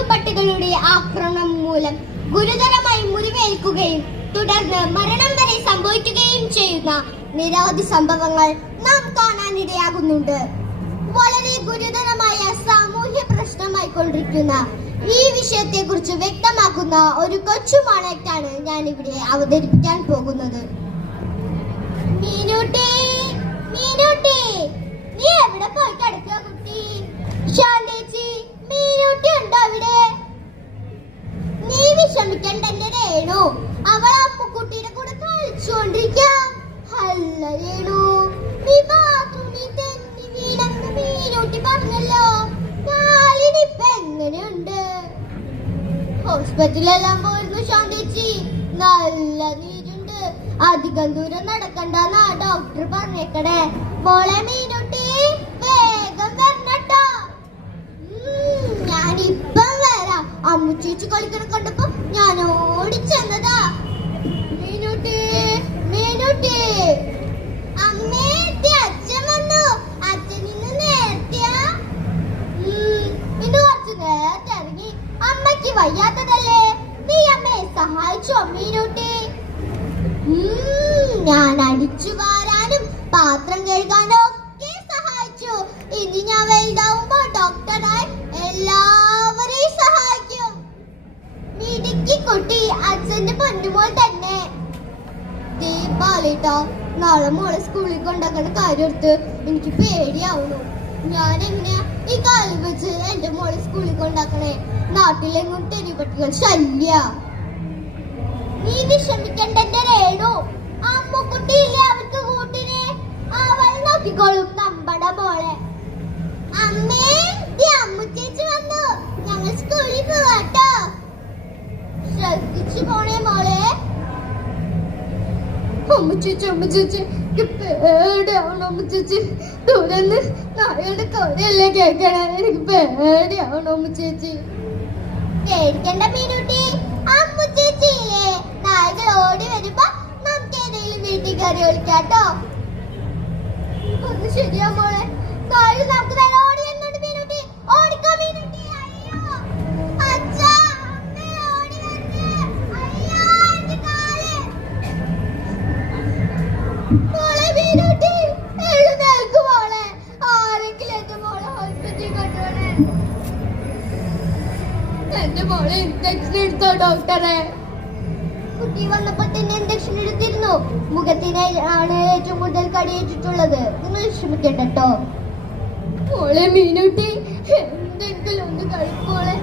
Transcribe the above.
തെരുവുപട്ടികളുടെ ആക്രമണം മൂലം ഗുരുതരമായി മുറിവേൽക്കുകയും തുടർന്ന് മരണം വരെ സംഭവിക്കുകയും ചെയ്യുന്ന നിരവധി സംഭവങ്ങൾ നാം കാണാനിടയാകുന്നുണ്ട്. വളരെ ഗുരുതരമായ സാമൂഹ്യ പ്രശ്നമായിക്കൊണ്ടിരിക്കുന്ന ഈ വിഷയത്തെ കുറിച്ച് വ്യക്തമാക്കുന്ന ഒരു കൊച്ചു മോണക്റ്റാണ് ഞാൻ ഇവിടെ അവതരിപ്പിക്കാൻ പോകുന്നത്. മീനൂട്ടി, മീനൂട്ടി, നീ എവിടെ പോയി കിടക്കുക കുട്ടി? ശാന്തേച്ചി, മീനൂട്ടി ഉണ്ടോ അവിടെ? നീ വിഷമിക്കണ്ട രേണു, അവൾ അമ്മുക്കുട്ടിയുടെ കൂടെ കളിച്ചുകൊണ്ടിരിക്കാം. അല്ല രേണു, നീ ബാത്റൂമിൽ തെന്നി വീണെന്ന് മീനൂട്ടി പറഞ്ഞല്ലോ. കാലിനിപ്പ എങ്ങനെയുണ്ട്? ഹോസ്പിറ്റലെല്ലാം പോയിരുന്നു ശാന്തേച്ചി. നല്ല നീരുണ്ട്. അധികം ദൂരം നടക്കണ്ടെന്നാ ഡോക്ടർ പറഞ്ഞേക്കണേ. മോളെ മീനൂട്ടി, വേഗം വരണട്ടോ. ഞാനിപ്പം വരാം. അമ്മു ചേച്ചി കളിക്കണ കണ്ടപ്പോ ഞാൻ ഓടിച്ചെന്നതാ. മീനൂട്ടി, മീനൂട്ടി. അമ്മേ, അച്ഛൻ വന്നു. അച്ഛൻ ഇന്ന് നേരത്തെയാ? ഇന്ന് കുറച്ച് നേരത്തെ ഇറങ്ങി. അമ്മയ്ക്ക് വയ്യാത്തതല്ലേ? നീ അമ്മയെ സഹായിച്ചോ മീനൂട്ടി? ഞാൻ അടിച്ചു വാരാനും പാത്രം കഴുകാനും ഒക്കെ സഹായിച്ചു. ഇനി ഞാൻ വലുതാവുമ്പോ ഡോക്ടറായി എല്ലാവരെയും സഹായിക്കും. മിടുക്കി കുട്ടി, അച്ഛന്റെ പൊന്നുമോൾ തന്നെ. ദീപാലിട്ടോ, നാളെ മോളെ സ്കൂളിൽ കൊണ്ടാക്കുന്ന കാര്യം എടുത്ത് എനിക്ക് പേടിയാവുന്നു. ഞാൻ എങ്ങനെയാ ഈ കാലിൽ വെച്ച് എന്റെ മോളെ സ്കൂളിൽ കൊണ്ടാക്കണേ? നാട്ടിലെങ്ങും തെരുവുപട്ടികൾ ശല്യ. നീ വിഷമിക്കണ്ട രേണു. അമ്മുക്കുട്ടി ഇല്ലേ അവർക്ക് കൂട്ടിനെ? അവൾ നോക്കിക്കോളും നമ്മടെ മോളെ. അമ്മേ, അമ്മു ചേച്ചി വന്നു. ഞങ്ങൾ സ്കൂളിൽ പോവാട്ടോ. ശ്രദ്ധിച്ചു പോണേ മോളെ. അമ്മു ചേച്ചി, അമ്മു ചേച്ചി, പേടിയാവണം അമ്മു ചേച്ചി. ദൂരന്ന് നായയുടെ കവരയല്ലേ കേൾക്കണേ. എനിക്ക് പേടിയാവണം അമ്മു ചേച്ചി. പേടിക്കണ്ട മീനൂട്ടി. അമ്മു ചേച്ചിയില്ലേ, നായകൾ ഓടി വരുമ്പോ നമുക്ക് ഏതെങ്കിലും വീട്ടിൽ കയറി വിളിക്കാട്ടോ. ഒന്ന് ശരിയാ മോളെ. നായകൾ നമുക്ക് നേരെ ഓടി വരുന്നുണ്ട് മീനൂട്ടി. ഓടിക്കോ മീനൂട്ടി. അയ്യോ അച്ഛാ, അമ്മേ ഓടി വരണേ. അയ്യോ എന്റെ കാല്. മോളെ മീനൂട്ടി, എഴുന്നേൽക്ക് മോളെ. ആരെങ്കിലും എന്റെ മോളെ ഹോസ്പിറ്റലിൽ കൊണ്ടുപോണേ. എന്റെ മോളെ ഇൻജക്ഷൻ എടുത്തോ ഡോക്ടറെ? കുട്ടി വന്നപ്പോ തന്നെ ഇൻജക്ഷൻ എടുത്തിരുന്നു. മുഖത്തിനാണ് ഏറ്റവും കൂടുതൽ കടിയേറ്റിട്ടുള്ളത്. നിങ്ങൾ വിഷമിക്കട്ടോ മോളെ. മീനൂട്ടി, എന്തെങ്കിലും ഒന്ന് കഴിക്കോളെ.